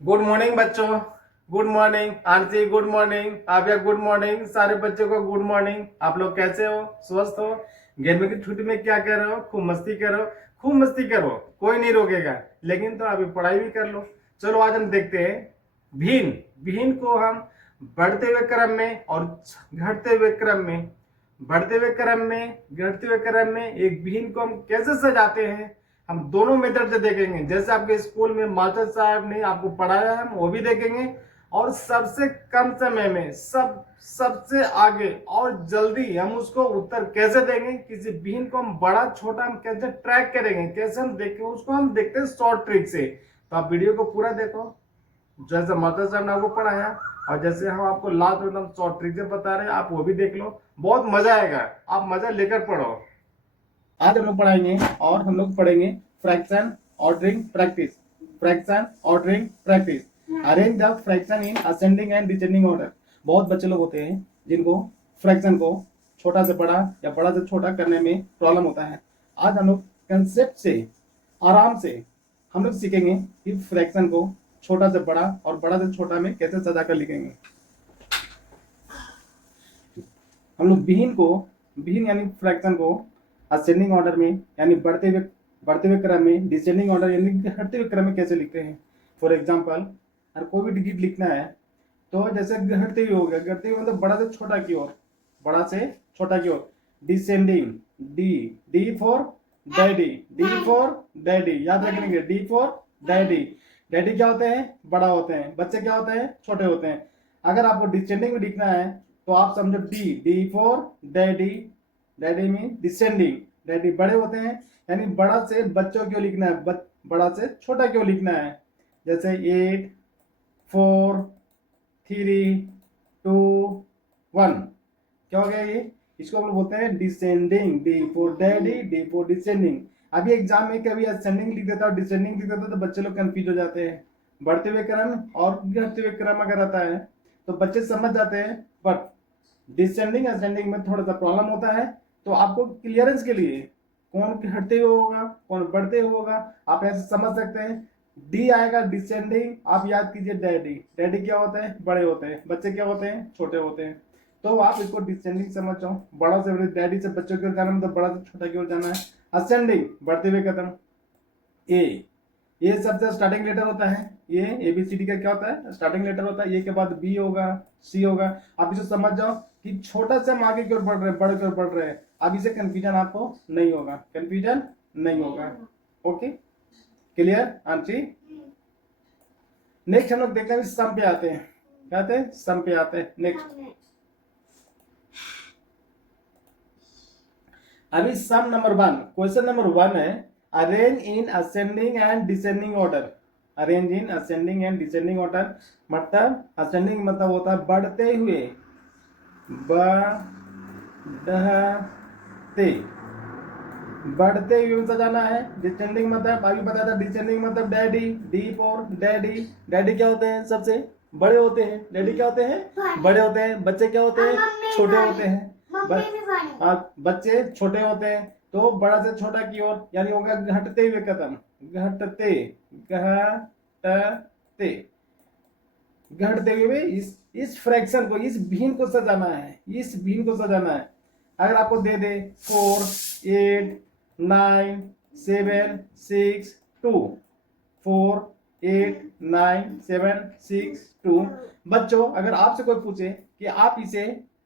Good morning बच्चों। Good morning aunty, good morning Abhya, good morning सारे बच्चों को गुड मॉर्निंग। आप लोग कैसे हो? स्वस्थ हो? गर्मी की छुट्टी में क्या कर रहे हो? खूब मस्ती करो, खूब मस्ती करो, कोई नहीं रोकेगा। लेकिन तो अभी पढ़ाई भी कर लो। चलो आज हम देखते हैं भिन्न। भिन्न को हम बढ़ते हुए क्रम में और घटते हुए क्रम में, बढ़ते हुए क्रम में, घटते हुए क्रम में एक भिन्न को हम कैसे सजाते हैं, हम दोनों मेथड से देखेंगे। जैसे आपके स्कूल में मास्टर साहब ने आपको पढ़ाया है, हम वो भी देखेंगे। और सबसे कम समय में सबसे आगे और जल्दी हम उसको उत्तर कैसे देंगे, किसी भिन्न को हम बड़ा छोटा हम कैसे ट्रैक करेंगे, कैसे हम देखें उसको, हम देखते हैं शॉर्ट ट्रिक से। तो आप वीडियो को पूरा देखो, जैसे मास्टर साहब ने आपको पढ़ाया और जैसे हम आपको लास्ट में एकदम शॉर्ट ट्रिक से बता रहे हैं, आप वो भी देख लो। बहुत मजा आएगा, आप मजा लेकर पढ़ो। आज हम लोग पढ़ाएंगे और हम लोग पढ़ेंगे fraction ordering practice. Fraction ordering practice, arrange the fraction in ascending and descending order. बहुत बच्चे लोग होते हैं जिनको फ्रैक्शन को छोटा से बड़ा या बड़ा से छोटा करने में प्रॉब्लम होता है। आज हम लोग कंसेप्ट से आराम से हम लोग सीखेंगे कि फ्रैक्शन को छोटा से बड़ा और बड़ा से छोटा में कैसे सजा कर लिखेंगे। हम लोग भिन्न यानी फ्रैक्शन को असेंडिंग ऑर्डर में यानी बढ़ते हुए क्रम में, डिसेंडिंग ऑर्डर यानी घटते हुए क्रम में कैसे लिखते हैं। फॉर एग्जांपल अगर कोई भी डिजिट लिखना है तो जैसे घटते हुए हो गया, घटते हुए मतलब बड़ा से छोटा की ओर, बड़ा से छोटा की ओर। Descending, D, D for daddy, D for daddy, याद रखेंगे डी फॉर डैडी। डैडी क्या होते हैं? बड़ा होते हैं। बच्चे क्या होते हैं? छोटे होते हैं। अगर आपको डिसेंडिंग में लिखना है तो आप समझो D, D for daddy, daddy में डिसेंडिंग, डैडी बड़े होते हैं यानी बड़ा से बच्चों क्यों लिखना है, बड़ा से छोटा क्यों लिखना है। जैसे 8 4 3 2 1, क्या हो गया ये? इसको हम लोग बोलते हैं descending, D for daddy, D for descending. अभी एग्जाम में कभी असेंडिंग लिख देता और डिसेंडिंग लिख देता तो बच्चे लोग कंफ्यूज हो जाते हैं। बढ़ते हुए क्रम और घटते हुए क्रम अगर आता है तो बच्चे समझ जाते हैं, बट डिसेंडिंग असेंडिंग में थोड़ा सा प्रॉब्लम होता है। तो आपको क्लियरेंस के लिए कौन घटते हुए होगा, कौन बढ़ते हुए होगा, आप ऐसे समझ सकते हैं। डी आएगा डिसेंडिंग, आप याद कीजिए डैडी। डैडी क्या होते हैं? बड़े होते हैं। बच्चे क्या होते हैं? छोटे होते हैं। तो आप इसको डिसेंडिंग समझ जाओ, बड़ा से बड़े, डैडी से बच्चों की ओर जाना मतलब बड़ा से छोटा की ओर जाना है। असेंडिंग बढ़ते हुए कदम। ए सबसे स्टार्टिंग लेटर होता है। ये एबीसीडी का क्या होता है? स्टार्टिंग लेटर होता है। ए के बाद बी होगा, सी होगा। आप इसे समझ जाओ कि छोटा से हम आगे की ओर बढ़ रहे हैं, बढ़ कर बढ़ रहे हैं। अब इसे कंफ्यूजन आपको नहीं होगा, कंफ्यूजन नहीं होगा। Okay, clear aunty? नेक्स्ट हम लोग देखते हैं सम पे आते हैं। क्या आते हैं? सम पे आते हैं। नेक्स्ट अभी सम नंबर 1, क्वेश्चन नंबर 1 है arrange in ascending and descending order. Arrange in ascending and descending order मतलब असेंडिंग मतलब होता है बढ़ते हुए, बढ़ते हुए सजाना है। डिसेंडिंग मतलब अभी बताया था, डिसेंडिंग मतलब daddy, D for daddy. Daddy क्या होते हैं? सबसे बड़े होते हैं। डैडी क्या होते हैं? बड़े होते हैं। बच्चे क्या होते हैं? छोटे होते हैं। बच्चे छोटे होते हैं। तो बड़ा से छोटा की ओर यानी होगा घटते हुए कदम, घटते घटते घटते हुए इस फ्रैक्शन को, इस भिन्न को सजाना है, इस भिन्न को सजाना है। अगर आपको दे दे 4 8 9 7 6 2, 4 8 9 7 6 2। बच्चों अगर आपसे कोई पूछे कि आप इसे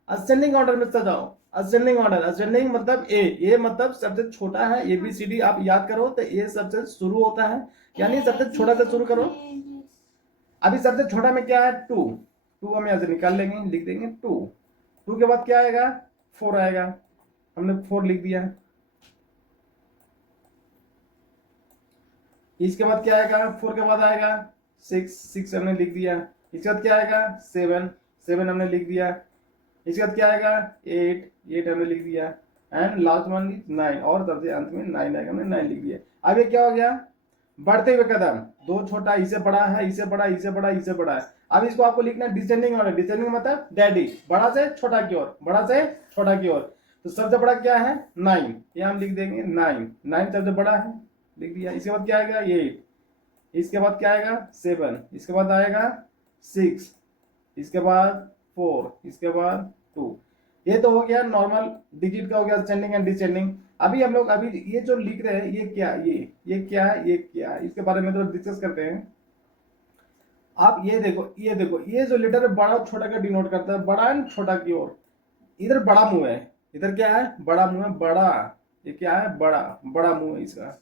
असेंडिंग ऑर्डर में सजाओ, असेंडिंग ऑर्डर, असेंडिंग मतलब ए मतलब सबसे छोटा है। एबीसीडी आप याद करो तो ए सबसे शुरू होता है, यानी सबसे छोटा से शुरू करो। अभी सबसे छोटा में क्या है? 2, 2 हम यहां से निकाल लेंगे, लिख देंगे 2। 2 के बाद क्या आएगा? 4 आएगा। हमने 4 लिख दिया। इसके बाद क्या आएगा? 4 के बाद आएगा 6, 6 हमने लिख दिया। इसके बाद क्या आएगा? 7, 7 हमने लिख दिया। इसके बाद क्या आएगा? 8, 8 हमने लिख दिया। एंड लास्ट वन 9, और सबसे अंत में 9 आएगा, हमने 9 लिख दिया। अब ये क्या हो गया? बढ़ते हुए कदम, 2 छोटा, इसे बड़ा है, इसे बड़ा, इसे बड़ा, इसे बड़ा है। अब इसको आपको लिखना है डिसेंडिंग ऑर्डर। डिसेंडिंग मतलब डैडी, बड़ा से छोटा की ओर, बड़ा से छोटा की ओर। तो सबसे बड़ा क्या है? 9, ये हम लिख देंगे 9, 9 सबसे बड़ा है, लिख दिया। इसके बाद क्या आएगा? 8, इसके बाद क्या आएगा 7, इसके बाद आएगा 6, इसके बाद 4, इसके बाद 2। ये तो हो गया नॉर्मल डिजिट का, हो गया असेंडिंग एंड डिसेंडिंग। अभी हम लोग अभी ये जो लिख रहे हैं ये क्या, ये क्या है, ये क्या है, इसके बारे में तो डिस्कस करते हैं। आप ये देखो, ये देखो, ये जो लेटर है बड़ा और छोटा का डिनोट करता है, बड़ा एंड छोटा की ओर। इधर बड़ा मुंह है, इधर क्या है, बड़ा मुंह है, बड़ा, ये क्या है, बड़ा, बड़ा मुंह है इसका।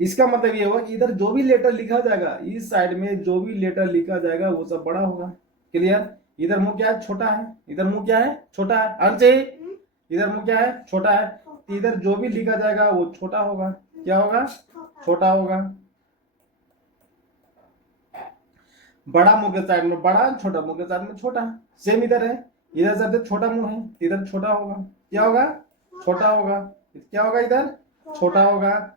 इसका मतलब ये होगा कि इधर जो भी लेटर लिखा जाएगा, इस साइड में जो भी लेटर लिखा जाएगा वो सब बड़ा होगा। क्लियर? इधर मुंह क्या है, छोटा है, इधर मुंह क्या है, छोटा है, अंशे इधर मुंह क्या है, छोटा है, तो इधर जो भी लिखा जाएगा वो छोटा होगा। क्या होगा, छोटा होगा। बड़ा मुंह के साइड में बड़ा, छोटा मुंह के साइड में छोटा। सेम इधर है, इधर सबसे छोटा मुंह है, इधर छोटा होगा। क्या होगा, छोटा होगा। क्या होगा, इधर छोटा होगा।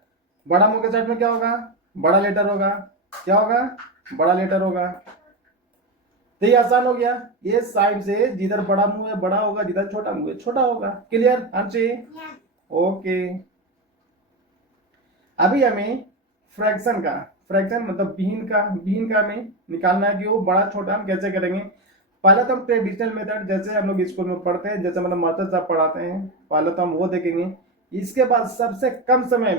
बड़ा मुंह के साइड में क्या होगा, बड़ा लेटर होगा। क्या होगा, बड़ा लेटर होगा। तो ये आसान हो गया, ये साइड से जिधर बड़ा मुंह है बड़ा होगा, जिधर छोटा मुंह है छोटा होगा। Clear answer? ओके। अभी हमें फ्रैक्शन का, फ्रैक्शन मतलब बिहीन का हमें निकालना है कि वो बड़ा छोटा हम कैसे करेंगे। पहले तो हम ट्रेडिशनल मेथड जैसे हम लोग स्कूल में पढ़ते हैं, जैसे मतलब मास्टर साहब पढ़ाते हैं, पहले तो हम वो देखेंगे। इसके बाद सबसे कम समय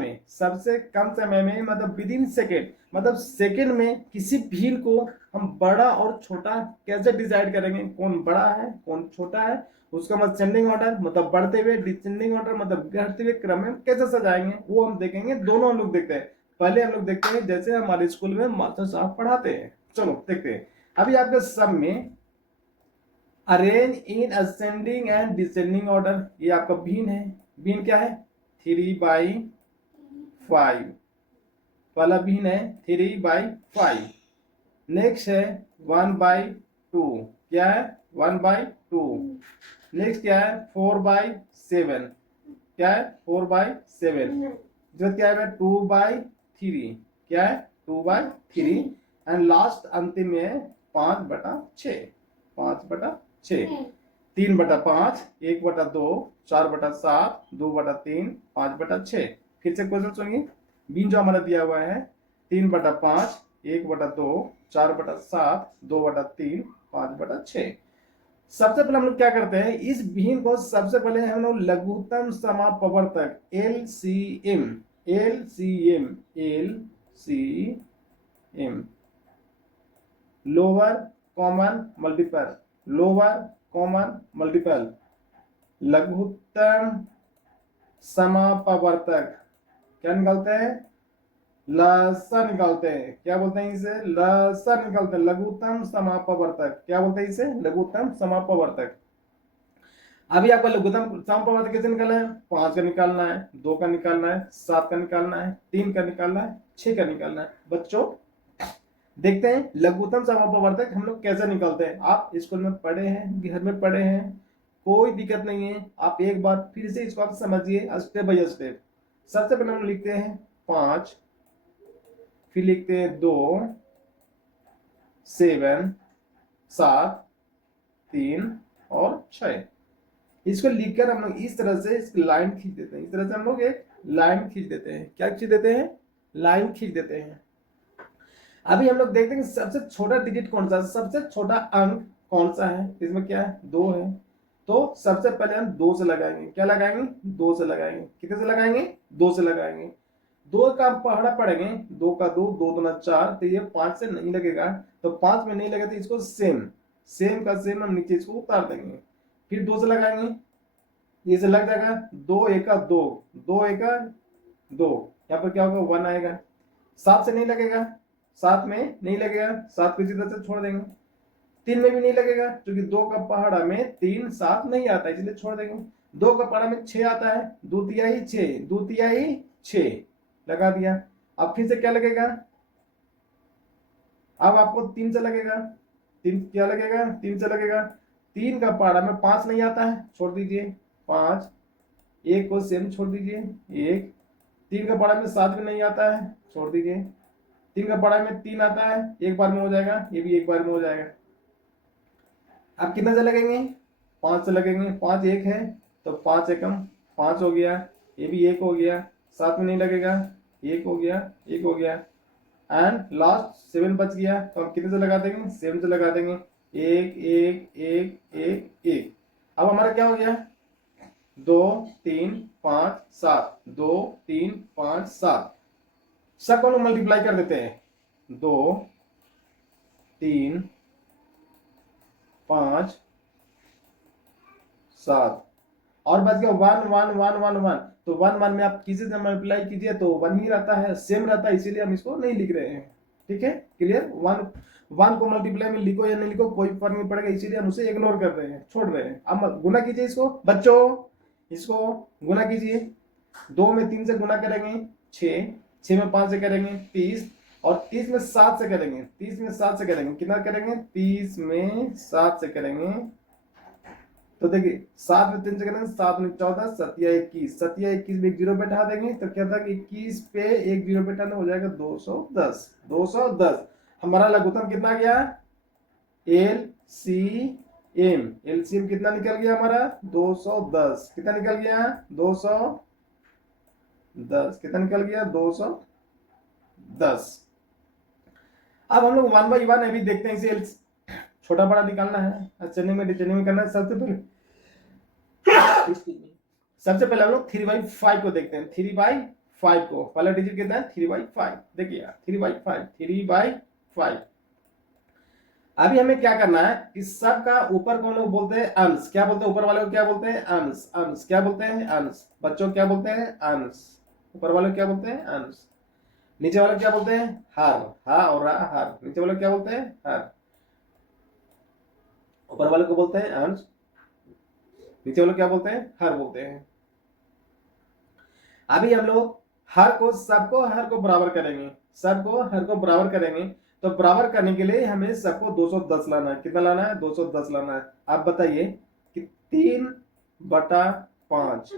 में मतलब विद इन सेकेंड, मतलब सेकेंड में किसी भील को हम बड़ा और छोटा कैसे डिसाइड करेंगे, कौन बड़ा है कौन छोटा है। उसका मतलब असेंडिंग ऑर्डर मतलब बढ़ते हुए, डिसेंडिंग ऑर्डर मतलब घटते हुए क्रम में कैसे सजाएंगे वो हम देखेंगे। दोनों हम लोग देखते हैं। पहले हम लोग देखते हैं जैसे हमारे स्कूल में मास्टर साहब पढ़ाते हैं। चलो देखते हैं। अभी आपके सब में arrange in ascending and descending order, ये आपका बीन है। बीन क्या है, 3/5। पहला बीन है 3/5। नेक्स्ट है 1/2। क्या है, 1/2। नेक्स्ट क्या है 4/7। क्या है, 4/7। जो क्या है 2/3। क्या है, 2/3। एंड लास्ट अंतिम में है 5/6। 5/6। 3/5, 1/2, 4/7, 2/3, 5/6। फिर से क्वेश्चन सुनिए। बीन जो हमारा दिया हुआ है 3/5, 1/2, 4/7, 2/3, 5/6। सबसे पहले हम लोग क्या करते हैं, इस बीन को सबसे पहले हम लोग लघुत्तम समापवर्तक LCM, लोअर कॉमन मल्टीपल, लघुत्तम समापवर्तक क्या निकालते हैं, लसा निकालते हैं। क्या बोलते हैं इसे, लसा निकालते हैं, लघुत्तम समापवर्तक। क्या बोलते हैं इसे, लघुत्तम समापवर्तक। अभी आपका लघुत्तम समापवर्तक कैसे निकालना है, 5 का निकालना है, 2 का निकालना है, 7 का निकालना है, 3 का निकालना है, 6 का निकालना है। बच्चों देखते हैं लघुत्तम समापवर्तक हम लोग कैसे निकालते हैं। आप स्कूल में पढ़े हैं, घर में पढ़े हैं, कोई दिक्कत नहीं है। आप एक बार फिर से इसको आप समझिए स्टेप बाय स्टेप। सबसे पहले हम लिखते हैं 5, फिर लिखते हैं 2, 7, 3 और 6। इसको लिखकर हम लोग इस तरह से इसकी लाइन खींच देते हैं। इस तरह से हम लोग एक लाइन खींच देते हैं। क्या खींच देते हैं, लाइन खींच देते हैं। अभी हम लोग देखते हैं सबसे छोटा डिजिट कौन सा है, सबसे छोटा अंक कौन सा है। इसमें क्या है, 2 है। तो सबसे पहले हम 2 से लगाएंगे। क्या लगाएंगे, 2 से लगाएंगे। कितने से लगाएंगे, 2 से लगाएंगे। 2 का पहाड़ा पड़ेंगे, 2 का 2, 2 दूना 4। तो ये 5 से नहीं लगेगा। तो 5 में नहीं लगे तो इसको सेम का सेम हम नीचे इसको उतार देंगे। फिर 2 से लगाएंगे, ये से लग जाएगा 2 एका 2, 2 एका 2। यहाँ पर क्या होगा, 1 आएगा। 7 से नहीं लगेगा, 7 में नहीं लगेगा, 7 को इसी तरह से छोड़ देंगे। 3 में भी नहीं लगेगा क्योंकि 2 का पहाड़ा में 3 7 नहीं आता, इसलिए छोड़ देंगे। 2 का पहाड़ा में 6 आता है, 2 तिहाई 6, 2 तिहाई 6 लगा दिया। अब फिर से क्या लगेगा, अब आपको 3 से लगेगा। 3 क्या लगेगा, 3 से लगेगा। 3 का पहाड़ा में 5 नहीं आता है, छोड़ दीजिए 5। 1 को सेम छोड़ दीजिए 1। 3 का पहाड़ा में 7 भी नहीं आता है, छोड़ दीजिए। 3 का पहाड़ा में 3 आता है, एक बार में हो जाएगा, ये भी एक बार में हो जाएगा। अब कितने से लगेंगे, 5 से लगेंगे। 5 1 है तो 5 एकम 5 हो गया, ये भी 1 हो गया। 7 में नहीं लगेगा, एक हो गया, एक हो गया, एंड लास्ट 7 बच गया, तो हम कितने से लगा देंगे, 7 से लगा देंगे, एक एक एक एक एक। अब हमारा क्या हो गया, 2 3 5 7, 2 3 5 7, सबको लोग मल्टीप्लाई कर देते हैं, 2 3 5 7, और बच गया 1 1 1 1 1, तो 1 1 में आप किसी से मल्टीप्लाई कीजिए तो 1 ही रहता है, सेम रहता है, इसीलिए हम इसको नहीं लिख रहे हैं। ठीक है, क्लियर। 1 को मल्टीप्लाई में लिखो या नहीं लिखो कोई फर्क नहीं पड़ेगा, इसीलिए हम उसे इग्नोर कर रहे हैं, छोड़ रहे हैं। अब गुना कीजिए इसको बच्चों, इसको गुना कीजिए, 2 में 3 से गुना करेंगे 6, 6 में 5 से करेंगे 30, और 30 में 7 से करेंगे, 30 में 7 से करेंगे, कितना करेंगे, 30 में 7 से करेंगे, तो देखिए 7 में 3 से करेंगे, 7 में 14, 7 या 21, 7 या 21 में एक जीरो बैठा देंगे, तो क्या था कि 21 पे एक जीरो बैठाने हो जाएगा 210, 210। हमारा लघुत्तम कितना गया, एलसीएम, एलसीएम कितना निकल गया हमारा, 210, कितना निकल गया, 210, कितना निकल गया, 210। अब हम लोग 1 बाई 1 अभी देखते हैं, इसे छोटा बड़ा निकालना है, चेनिंग में डिचेनिंग में करना है। सबसे पहले हम लोग 3/5 को देखते हैं, 3/5 को, पहला डिजिट कितना है, 3/5, देखिए 3/5, 3/5। अभी हमें क्या करना है, इस सब का ऊपर को हम लोग बोलते हैं अंश, क्या बोलते हैं ऊपर वाले को, क्या बोलते हैं, अंश, अंश क्या बोलते हैं, अंश, बच्चों क्या बोलते हैं, अंश, ऊपर वाले को क्या बोलते हैं, अंश, नीचे वाले क्या बोलते हैं, हर, हा और रा, हर, नीचे वाले क्या बोलते हैं, हर, ऊपर वाले को बोलते हैं अंश, नीचे वाले क्या बोलते हैं, हर बोलते हैं। अभी हम लोग हर को, सबको हर को बराबर करेंगे, सबको हर को बराबर करेंगे, तो बराबर करने के लिए हमें सबको 210 लाना है, कितना लाना है, 210 लाना है। आप बताइए कि 3/5,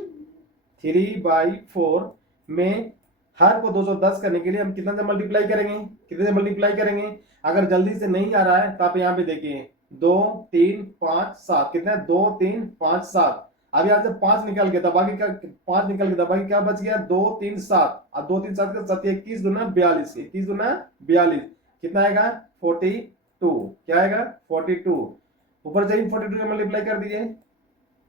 3/4 में हर को 210 करने के लिए हम कितना से मल्टीप्लाई करेंगे, कितने से मल्टीप्लाई करेंगे। अगर जल्दी से नहीं आ रहा है तो आप यहाँ पे देखिए, 2 3 5 7, कितना है, 2 3 5 7, अब यहाँ से 5 निकल गया था, बाकी का 5 निकल गया था, बाकी क्या बच गया, 2 3 7, अब 2 3 7 का 7 21 दूना 42, 21 दूना 42, कितना आएगा, 42, क्या आएगा, 42। ऊपर से 42 से मल्टीप्लाई कर दीजिए,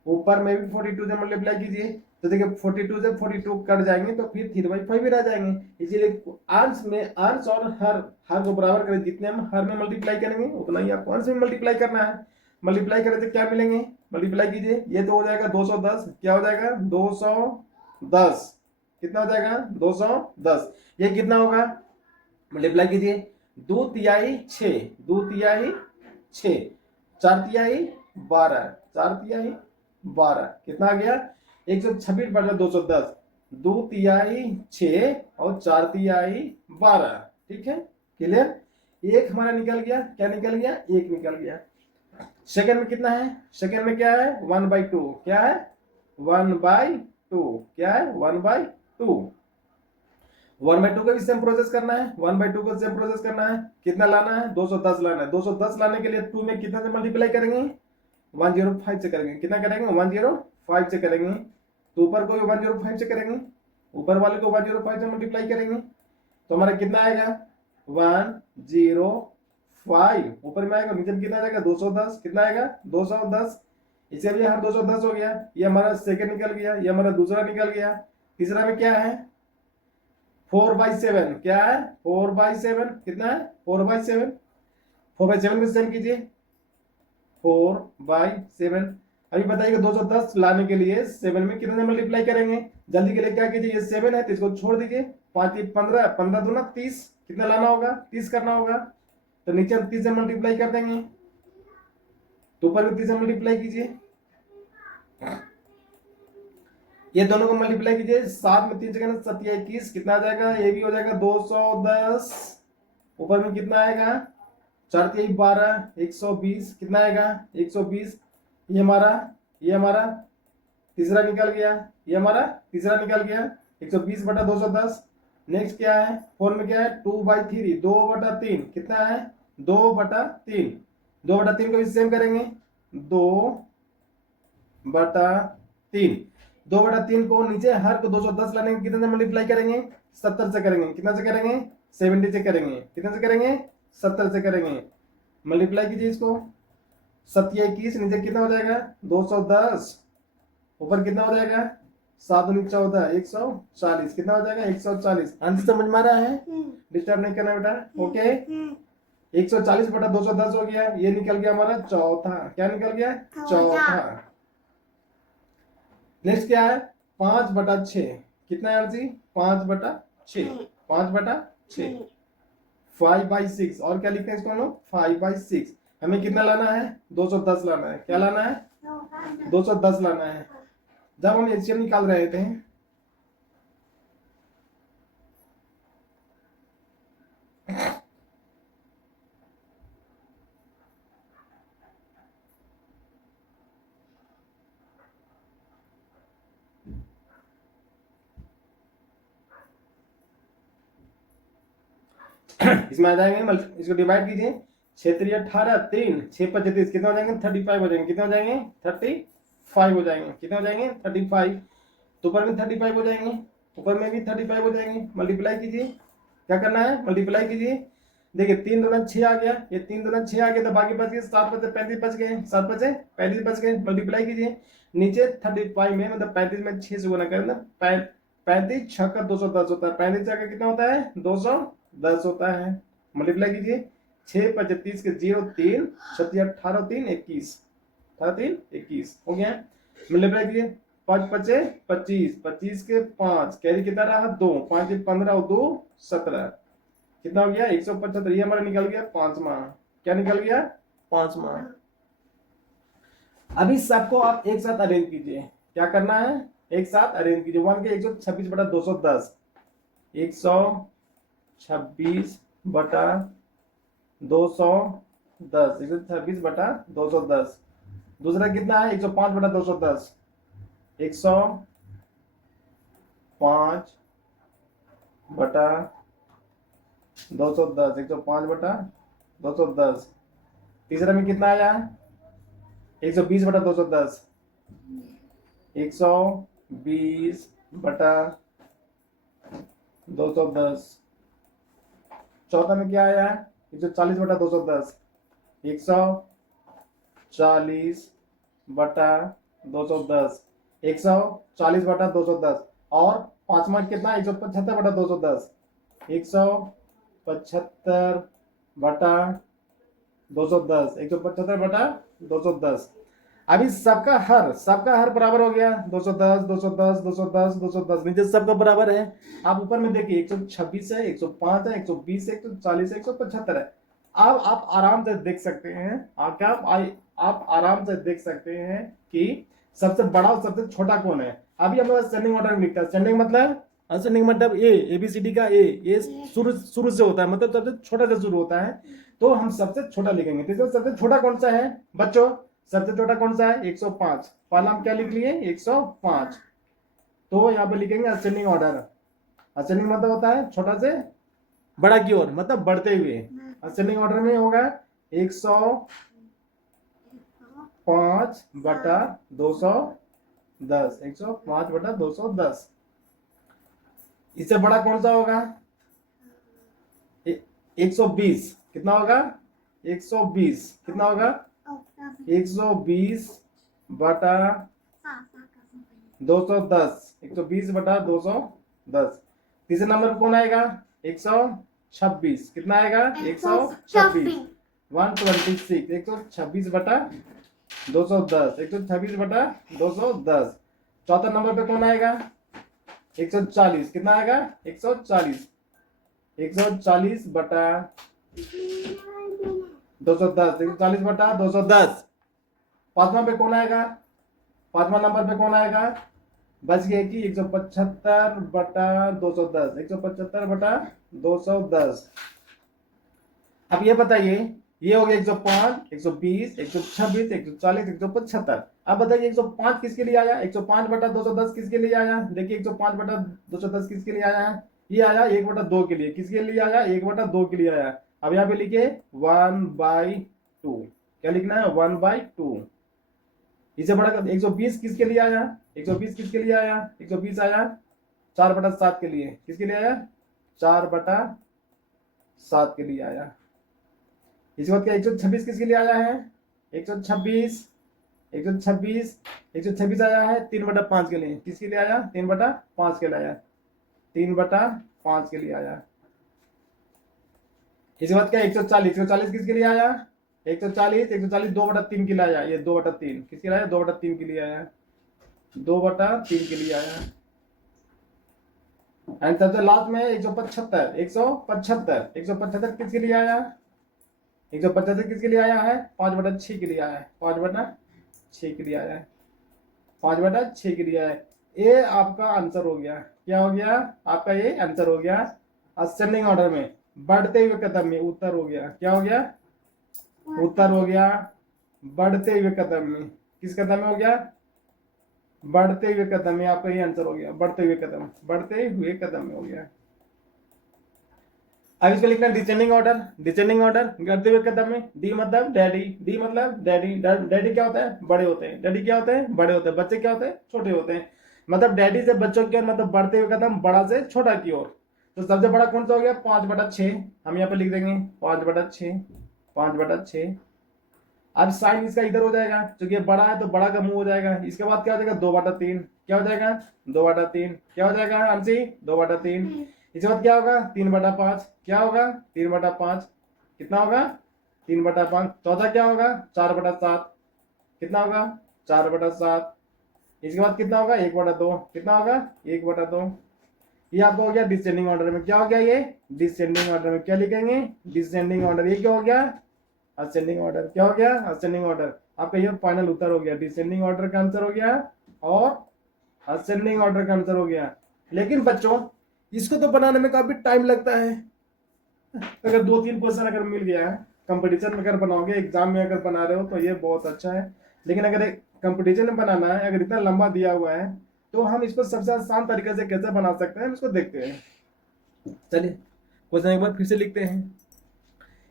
ऊपर में भी 42 से मल्टीप्लाई कीजिए, तो देखिए 42 से 42 कट जाएंगे तो फिर 3/5 ही रह जाएंगे। इसीलिए अंश में अंश और हर को बराबर करें, जितने हम हर में मल्टीप्लाई करेंगे उतना ही आपको अंश में मल्टीप्लाई करना है। मल्टीप्लाई करें तो क्या मिलेंगे, मल्टीप्लाई कीजिए, ये तो हो जाएगा 210, क्या हो जाएगा, 210, कितना हो जाएगा, 210, ये कितना होगा, मल्टीप्लाई कीजिए, 2 तिहाई 6, 2 तिहाई 6, 4 तिहाई 12, 4 तिहाई 12, कितना आ गया, 126/210, 2 तिहाई 6 और 4 तिहाई 12, ठीक है, क्लियर। एक हमारा निकल गया, क्या निकल गया, एक निकल गया। सेकंड में कितना है, सेकंड में क्या है, 1/2, क्या है, 1/2, क्या है, 1/2, 1/2 का भी सेम प्रोसेस करना है, 1/2 को सेम प्रोसेस करना है, कितना लाना है, 210 लाना है। 210 लाने के लिए 2 में कितना से मल्टीप्लाई करेंगे, 105 से करेंगे, कितना करेंगे, 105 से करेंगे, तो ऊपर को भी 105 से करेंगे, ऊपर वाले को 105 से मल्टीप्लाई करेंगे, तो हमारा कितना आएगा, 105, ऊपर में आएगा, नीचे में कितना आएगा, 210, कितना आएगा, 210, इसलिए हर 210 हो गया, ये हमारा सेकंड निकल गया, ये हमारा दूसरा निकल गया। तीसरा में क्या है, 4/7, क्या है, 4/7, कितना है, 4/7, 4/7 में सेम कीजिए, 4/7। अभी बताइए 210 लाने के लिए 7 में कितने मल्टीप्लाई करेंगे, जल्दी के लिए क्या कीजिए, ये 7 है तो इसको छोड़ दीजिए, 5 15, 15 दूना 30, कितना लाना होगा, 30 करना होगा, तो नीचे हम 30 से मल्टीप्लाई कर देंगे, तो ऊपर भी 30 से मल्टीप्लाई कीजिए, ये दोनों को मल्टीप्लाई कीजिए, 7 में 3 से करना 7 या 21, कितना आ जाएगा, ये भी हो जाएगा 210, ऊपर में कितना आएगा, 4 3 12, 120, कितना आएगा, 120, ये हमारा तीसरा निकल गया, ये हमारा तीसरा निकल गया, 120/210। नेक्स्ट क्या है, 4 में क्या है, 2/3, 2/3, कितना है, 2/3, 2/3 को भी सेम करेंगे, 2/3, 2/3 को नीचे हर को 210 लाने के कितने से मल्टीप्लाई करेंगे, 70 से करेंगे, कितना से करेंगे 70 से करेंगे, कितना से करेंगे 70 से करेंगे, मल्टीप्लाई कीजिए इसको, 7 या 21, नीचे कितना हो जाएगा 210, ऊपर कितना हो जाएगा 7 दूनी 14, 140, कितना हो जाएगा 140। आंसर समझ में आ रहा है, डिस्टर्ब नहीं करना बेटा, ओके। 140 बटा 210 हो गया, ये निकल गया हमारा चौथा, क्या निकल गया चौथा। नेक्स्ट क्या है 5 बटा 6, कितना है आंसर 5 बटा 6, 5 बटा 6, 5/6, और क्या लिखते हैं इसको हम लोग 5/6। हमें कितना लाना है 210 लाना है, क्या लाना है 210 लाना है। जब हम एचसीएम निकाल रहे थे इसमें आ जाएंगे, इसको डिवाइड कीजिए, 6 3 18, 3 6 35, कितना हो जाएंगे 35 हो जाएंगे, कितने हो जाएंगे 35 हो जाएंगे, कितने हो जाएंगे 35, तो ऊपर में 35 हो जाएंगे, ऊपर में भी 35 हो जाएंगे। मल्टीप्लाई कीजिए, क्या करना है मल्टीप्लाई कीजिए, देखिए 3 दूना 6 आ गया, ये 3 दूना 6 आ गया, तो बाकी बच गए 7 बचे 35 बच गए, 7 बचे 35 बच गए। मल्टीप्लाई कीजिए, नीचे 35 में मतलब 35 में 6 से गुना करें ना, 35 6 का 210 होता है, 35 का कितना होता है 210 होता है। मल्टीप्लाई कीजिए, 6 35 के 0 3 7 18 3 21, 18 3 21 हो गया। मल्टीप्लाई कीजिए, 5 5 25, 25 के 5, कैरी कितना रहा 2, 5 15 और 2 17, कितना हो गया 175, ये हमारा निकल गया पांचवा, क्या निकल गया पांचवा। अभी सबको आप एक साथ अरेंज कीजिए, क्या करना है एक साथ अरेंज कीजिए। 1 के 126 बटा 210, 126 बटा 210, 126 बटा 210। दूसरा कितना है 105 बटा 210, 105 बटा 210, 105 बटा 210। तीसरा में कितना आया 120 बटा 210, 120 बटा 210। चौथा में क्या आया 140 बटा 210, 140 बटा 210, 140 बटा 210। और पांचवा कितना 175 बटा 210, 175 बटा 210, 175 बटा 210। अभी सबका हर बराबर हो गया, 210 210 210 210, नीचे सबका बराबर है। आप ऊपर में देखिए 126 है, 105 है, 120 है, 140 है, 175 है। अब आप आराम से देख सकते हैं, आप आराम से देख सकते हैं कि सबसे बड़ा और सबसे छोटा कौन है। अभी हम असेंडिंग ऑर्डर में लिखता है, असेंडिंग मतलब ए बी सी डी का ए शुरू से होता है, मतलब सबसे छोटा से शुरू होता है, तो हम सबसे छोटा लिखेंगे। तो सबसे छोटा कौन सा है बच्चों, सबसे छोटा कौन सा है 105, पहला हम क्या लिख लिए 105, तो यहाँ पे लिखेंगे असेंडिंग ऑर्डर। असेंडिंग मतलब होता है छोटा से बड़ा की ओर, मतलब बढ़ते हुए। असेंडिंग ऑर्डर में होगा 105 बटा 210, 105 बटा 210। इससे बड़ा कौन सा होगा 120, कितना होगा 120, कितना होगा 120 बटा 210, 120 बटा 210। तीसरे नंबर पर कौन आएगा 126, कितना आएगा 126, 126, 126 बटा 210, 126 बटा 210। चौथा नंबर पे कौन आएगा 140, कितना आएगा 140, 140 बटा 210, 140 बटा 210। पांचवा पे कौन आएगा, पांचवा नंबर पे कौन आएगा, बच गया कि 175 बटा 210, 175 बटा 210। अब ये बताइए, ये हो गया 105, 120, 126, 140, 175। अब बताइए 105 किसके लिए आया, 105 बटा 210 किसके लिए आया। देखिए 105 बटा 210 किसके लिए आया है, ये आया 1 बटा 2 के लिए, किसके लिए आया 1 बटा 2 के लिए आया। अब यहाँ पे लिखे 1/2, क्या लिखना है 1/2। इसे बड़ा 120 किसके लिए आया, 120 किसके लिए आया, 120 आया 4/7 के लिए, किसके लिए आया? 4/7 के लिए आया। इसके बाद क्या 126 किसके लिए आया है? 126 आया है 3/5 के लिए, किसके लिए आया? 3/5 के लिए आया, 3/5 के लिए आया। इसके बाद क्या 140 किसके लिए आया? 140 2/3 के लिए आया, ये 2/3 किसके लिए आया? 2/3 के लिए आया, 2/3 के लिए आया। एंड सबसे लास्ट में 175 किसके लिए आया? 175 किसके लिए आया है? 5/6 के लिए आया है, 5/6 के लिए आया है, 5/6 के लिए आया है। ये आपका आंसर हो गया। क्या हो गया आपका? ये आंसर हो गया असेंडिंग ऑर्डर में, बढ़ते हुए कदम में उत्तर हो गया। क्या हो गया? उत्तर हो गया बढ़ते हुए कदम में। किस कदम में हो गया? बढ़ते हुए कदम में। आपका ये आंसर हो गया बढ़ते हुए कदम, बढ़ते हुए कदम में हो गया। अब इसको लिखना डिसेंडिंग ऑर्डर, डिसेंडिंग ऑर्डर बढ़ते हुए कदम में। डी मतलब डैडी, डी मतलब डैडी, डैडी क्या होता है? बड़े होते हैं। डैडी क्या होते हैं? बड़े होते हैं। बच्चे क्या होते हैं? छोटे होते हैं। मतलब डैडी से बच्चों की ओर, मतलब बढ़ते हुए कदम बड़ा से छोटा की ओर। तो सबसे बड़ा कौन सा हो गया? 5/6। हम यहाँ पे लिख देंगे 5/6, 5/6। अब साइन इसका इधर हो जाएगा, क्योंकि बड़ा है तो बड़ा का मुंह हो जाएगा। इसके बाद क्या हो जाएगा? 2/3। क्या हो जाएगा? 2/3। क्या हो जाएगा अंशी? 2/3। इसके बाद क्या होगा? 3/5। क्या होगा? 3/5। कितना होगा? 3/5। चौथा क्या होगा? 4/7। कितना होगा? 4/7। इसके बाद कितना होगा? 1/2। कितना होगा? 1/2। ये आपका हो गया डिसेंडिंग ऑर्डर में। क्या हो गया? ये डिसेंडिंग ऑर्डर में। क्या लिखेंगे? Descending order. ये क्या हो गया? Ascending order. क्या हो गया? Ascending order. आपका ये फाइनल उत्तर हो गया। डिसेंडिंग ऑर्डर का आंसर हो गया और असेंडिंग ऑर्डर का आंसर हो गया। लेकिन बच्चों इसको तो बनाने में काफी टाइम लगता है। अगर 2-3 क्वेश्चन अगर मिल गया है, कंपटीशन में अगर बनाओगे, एग्जाम में अगर बना रहे हो तो ये बहुत अच्छा है। लेकिन अगर कंपटीशन में बनाना है, अगर इतना लंबा दिया हुआ है, तो हम इसको सबसे आसान तरीके से कैसे बना सकते हैं इसको देखते हैं। चलिए क्वेश्चन एक बार फिर से लिखते हैं।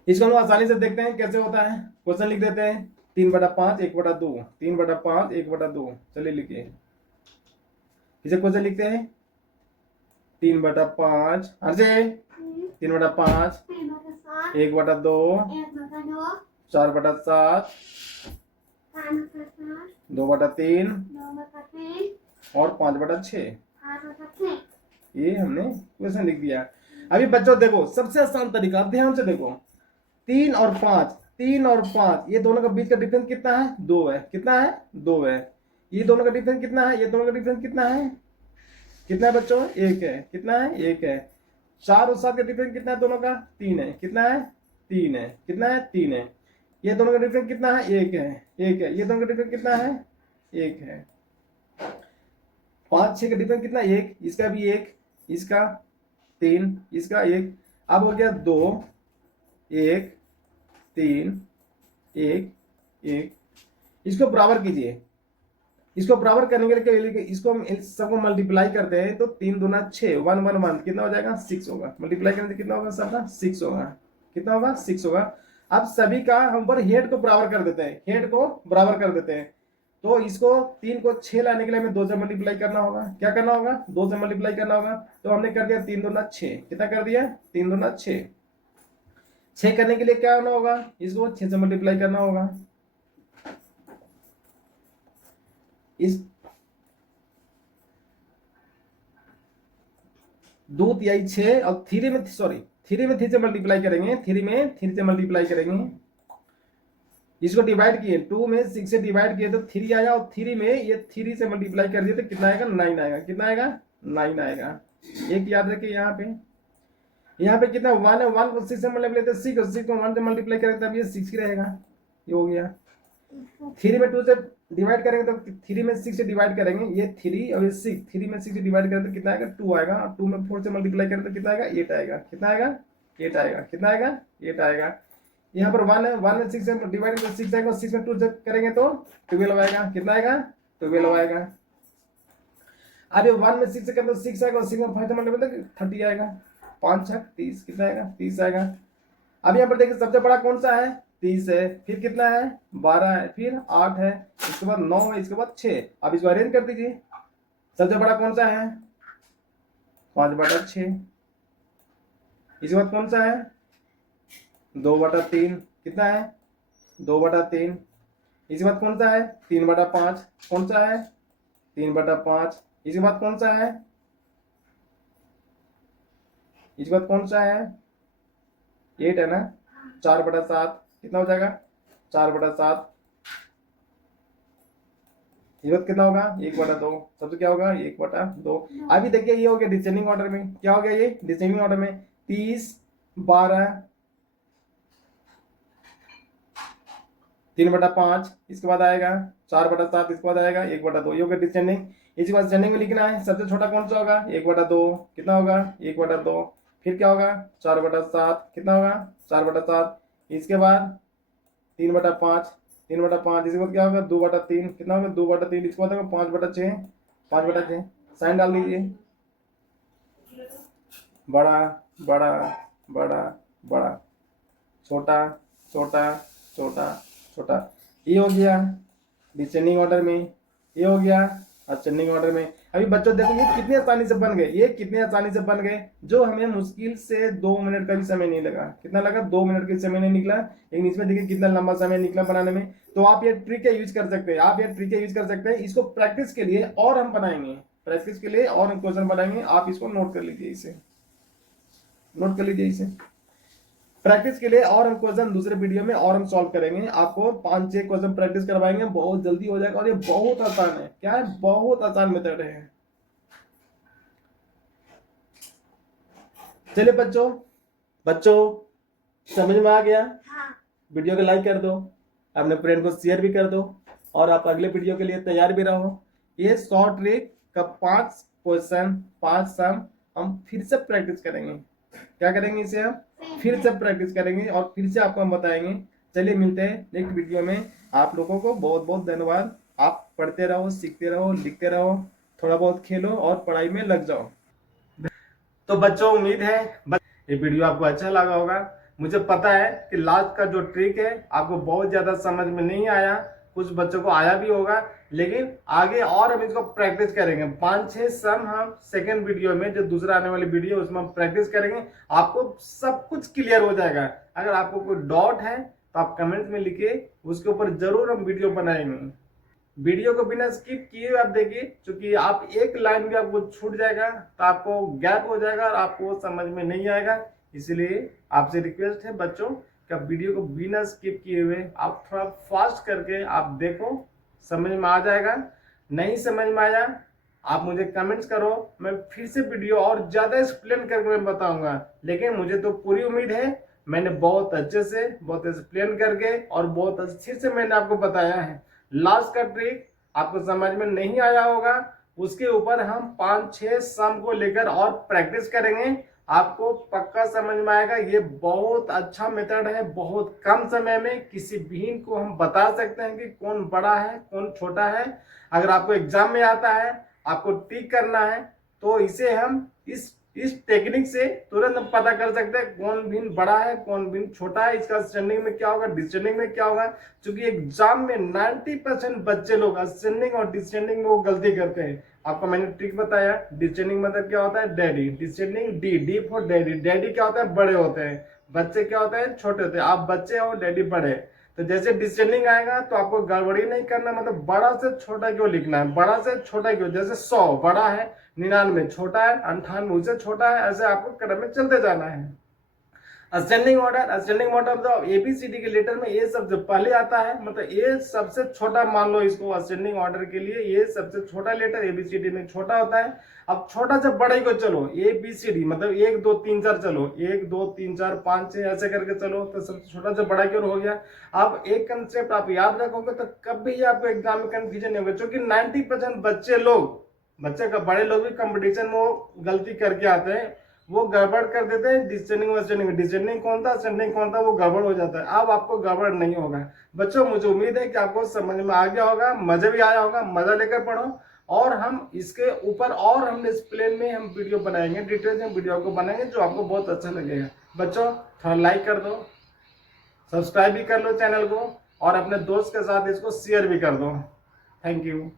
इसको हम आसानी से देखते हैं कैसे होता है। क्वेश्चन लिख देते हैं 3/5 1/2, 3/5 1/2। चलिए लिखिए, इसे क्वेश्चन लिखते हैं 3/5 अजय 3/5 1/2 4/7 2/3 और 5/6। ये हमने क्वेश्चन लिख दिया। अभी बच्चों देखो सबसे आसान तरीका, ध्यान से देखो। 3 और 5 ये दोनों का बीच का डिफरेंस कितना है? 2 है। कितना है? 2 है। ये दोनों का डिफरेंस कितना है? ये दोनों का डिफरेंस कितना है? कितना है बच्चों? 1 है। कितना है? 1 है। 4 और 7 का डिफरेंस कितना है दोनों का? 3 है। कितना है? 3 है। कितना है? 3 है। ये दोनों का डिफरेंस कितना है? 1 है। 1 है। ये दोनों का डिफरेंस कितना है? 1 है। 5-6 का डिफरेंस कितना? 1। इसका भी 1, इसका 3, इसका 1। अब हो गया 2 1 3 1 1। इसको बराबर कीजिए। इसको बराबर करने के लिए इसको हम सबको मल्टीप्लाई करते हैं तो 3 दूना 6 1 1 1 कितना हो जाएगा? 6 होगा। मल्टीप्लाई करने से कितना होगा? सबका 6 होगा। कितना होगा? 6 होगा। अब सभी का हम पर हेड को बराबर कर देते हैं, हेड को बराबर कर देते हैं। तो इसको 3 को 6 लाने के लिए हमें 2 से मल्टीप्लाई करना होगा। क्या करना होगा? 2 से मल्टीप्लाई करना होगा। तो हमने कर दिया 3 दूना 6। कितना कर दिया? 3 दूना 6। 6 करने के लिए क्या होना होगा? इसको 6 से मल्टीप्लाई करना होगा। इस 2 तिहाई 6 और 3 में 3 से मल्टीप्लाई करेंगे। 3 से मल्टीप्लाई करेंगे। इसको डिवाइड किए 2 में 6 से डिवाइड किए तो 3 आया और 3 में ये 3 से मल्टीप्लाई कर दिए तो कितना आएगा? 9 आएगा। कितना आएगा? 9 आएगा। एक याद रखिए यहाँ पे कितना 1 है, 1 को 6 से मल्टीप्लाई तो 6 को 1 से मल्टीप्लाई करेंगे तब ये 6 ही रहेगा। ये हो गया। 3 में 2 से डिवाइड करेंगे तो 3 में 6 से डिवाइड करेंगे, ये 3 और ये 6। 3 में 6 से डिवाइड करें तो कितना आएगा? 2 आएगा। और 2 में 4 से मल्टीप्लाई करें तो कितना आएगा? 8 आएगा। कितना आएगा? 8 आएगा। कितना आएगा? 8 आएगा। यहाँ पर 1 है, 1 में 6 से डिवाइड करें तो 6 आएगा। 6 में 2 से करेंगे तो 12 आएगा। कितना आएगा? 12 आएगा। अब ये 1 में 6 से करें तो 6 आएगा और 6 में 5 से मल्टीप्लाई तो 30 आएगा। 5 6 30। कितना आएगा? 30 आएगा। अब यहाँ पर देखिए सबसे बड़ा कौन सा है? 30 है। फिर कितना है? 12 है। फिर 8 है। इसके बाद 9 है। इसके बाद 6। अब इसको अरेंज कर दीजिए। सबसे बड़ा कौन सा है? 5/6। इसके बाद कौन सा है 2/3, कितना है 2/3। इसके बाद कौन सा है 3/5, कौन सा है 3/5। इसके बाद कौन सा है, इसके बाद कौन सा है 8 है ना, 4/7, कितना हो जाएगा 4/7। इसके बाद कितना होगा 1/2, सबसे क्या होगा 1/2। अभी देखिए ये हो गया डिसेंडिंग ऑर्डर में, क्या हो गया ये डिसेंडिंग ऑर्डर में 30, 12, 3/5। इसके बाद आएगा 4/7। इसके बाद आएगा 1/2, ये हो गया डिसेंडिंग। इसके बाद सेंडिंग में लिखना है सबसे छोटा कौन सा होगा 1/2, कितना होगा 1/2। फिर क्या होगा 4/7, कितना होगा 4/7। इसके बाद 3/5, 3/5। इसके बाद क्या होगा 2/3, कितना होगा 2/3। इसके बाद होगा 5/6, 5/6। साइन डाल दीजिए, बड़ा बड़ा बड़ा बड़ा, छोटा छोटा छोटा छोटा। ये हो गया डिसेंडिंग ऑर्डर में, ये हो गया असेंडिंग ऑर्डर में। अभी बच्चों देखो ये कितने आसानी से बन गए, ये कितने आसानी से बन गए, जो हमें मुश्किल से 2 मिनट का भी समय नहीं लगा। कितना लगा 2 मिनट का समय नहीं निकला, लेकिन इसमें देखिए कितना लंबा समय निकला बनाने में। तो आप ये ट्रिक यूज कर सकते हैं, आप ये ट्रिक यूज कर सकते हैं। इसको प्रैक्टिस के लिए और हम बनाएंगे, प्रैक्टिस के लिए और हम क्वेश्चन बनाएंगे। आप इसको नोट कर लीजिए, इसे नोट कर लीजिए, इसे प्रैक्टिस के लिए। और हम क्वेश्चन दूसरे वीडियो में और हम सॉल्व करेंगे, आपको 5-6 क्वेश्चन प्रैक्टिस करवाएंगे, बहुत जल्दी हो जाएगा। और ये बहुत आसान है, क्या है बहुत आसान मेथड है। चलिए बच्चों, समझ में आ गया? हाँ। वीडियो को लाइक कर दो, अपने फ्रेंड को शेयर भी कर दो, और आप अगले वीडियो के लिए तैयार भी रहो। ये शॉर्ट ट्रिक का 5 क्वेश्चन 5 सम हम फिर से प्रैक्टिस करेंगे। क्या करेंगे, इसे हम फिर से प्रैक्टिस करेंगे और फिर से आपको हम बताएंगे। चलिए मिलते हैं नेक्स्ट वीडियो में। आप लोगों को बहुत बहुत धन्यवाद। आप पढ़ते रहो, सीखते रहो, लिखते रहो, थोड़ा बहुत खेलो और पढ़ाई में लग जाओ। तो बच्चों उम्मीद है ये वीडियो आपको अच्छा लगा होगा। मुझे पता है कि लास्ट का जो ट्रिक है आपको बहुत ज्यादा समझ में नहीं आया, कुछ बच्चों को आया भी होगा, लेकिन आगे और हम इसको प्रैक्टिस करेंगे। 5-6 सम हम सेकंड वीडियो में, जो दूसरा आने वाली वीडियो उसमें हम प्रैक्टिस करेंगे। आपको सब कुछ क्लियर हो जाएगा। अगर आपको कोई डाउट है तो आप कमेंट में लिखिए, उसके ऊपर जरूर हम वीडियो बनाएंगे। वीडियो को बिना स्किप किए आप देखिए, क्योंकि आप एक लाइन भी आपको छूट जाएगा तो आपको गैप हो जाएगा और आपको समझ में नहीं आएगा। इसलिए आपसे रिक्वेस्ट है बच्चों कि आप वीडियो को बिना स्किप किए हुए आप थोड़ा फास्ट करके आप देखो, समझ में आ जाएगा। नहीं समझ में आया आप मुझे कमेंट्स करो, मैं फिर से वीडियो और ज्यादा एक्सप्लेन करके मैं बताऊंगा। लेकिन मुझे तो पूरी उम्मीद है मैंने बहुत अच्छे से बहुत एक्सप्लेन करके और बहुत अच्छे से मैंने आपको बताया है। लास्ट का ट्रिक आपको समझ में नहीं आया होगा, उसके ऊपर हम 5-6 सम को लेकर और प्रैक्टिस करेंगे। आपको पक्का समझ में आएगा। ये बहुत अच्छा मेथड है, बहुत कम समय में किसी भी को हम बता सकते हैं कि कौन बड़ा है कौन छोटा है। अगर आपको एग्जाम में आता है, आपको टिक करना है, तो इसे हम इस टेक्निक से तुरंत हम पता कर सकते हैं कौन भिन्न बड़ा है कौन भिन्न छोटा है, इसका असेंडिंग में क्या होगा, डिसेंडिंग में क्या होगा। क्योंकि एग्जाम में 90% बच्चे लोग असेंडिंग और डिसेंडिंग में वो गलती करते हैं। आपको मैंने ट्रिक बताया। डिसेंडिंग मतलब क्या होता है daddy, descending D for daddy. Daddy क्या होता है बड़े होते हैं, बच्चे क्या होते हैं छोटे होते हैं। आप बच्चे हो, डैडी बड़े। तो जैसे डिसेंडिंग आएगा तो आपको गड़बड़ी नहीं करना, मतलब बड़ा से छोटा क्यों लिखना है, बड़ा से छोटा क्यों। जैसे 100 बड़ा है, 99 छोटा है, 98 उससे छोटा है, ऐसे आपको क्रम में चलते जाना है। असेंडिंग ऑर्डर मतलब एबीसीडी के लेटर में ए सबसे पहले आता है, मतलब ए सबसे छोटा मान लो इसको। असेंडिंग ऑर्डर के लिए ये सबसे छोटा लेटर एबीसीडी में छोटा होता है। अब छोटा से बड़े को चलो, एबीसीडी मतलब 1 2 3 4 चलो, 1 2 3 4 5 6 ऐसे करके चलो, तो सबसे छोटा से बड़ा क्यों हो गया। अब एक कंसेप्ट आप याद रखोगे तो कभी आपको एग्जाम में कंफ्यूजन नहीं होगा। क्योंकि 90% बच्चे का बड़े लोग भी कंपटीशन में वो गलती करके आते हैं, वो गड़बड़ कर देते हैं। डिसेंडिंग कौन था असेंडिंग कौन था, वो गड़बड़ हो जाता है। अब आपको गड़बड़ नहीं होगा बच्चों। मुझे उम्मीद है कि आपको समझ में आ गया होगा, मजा भी आया होगा। मजा लेकर पढ़ो, और हम इसके ऊपर और हम एक्सप्लेन में हम वीडियो बनाएंगे, डिटेल में वीडियो को बनाएंगे जो आपको बहुत अच्छा लगेगा। बच्चों थोड़ा लाइक कर दो, सब्सक्राइब भी कर लो चैनल को, और अपने दोस्त के साथ इसको शेयर भी कर दो। Thank you.